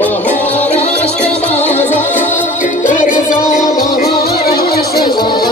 महाराष्ट्र माझा महाराष्ट्र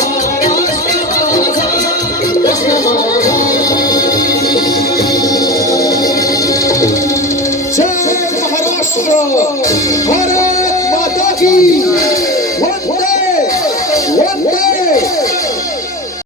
aqui.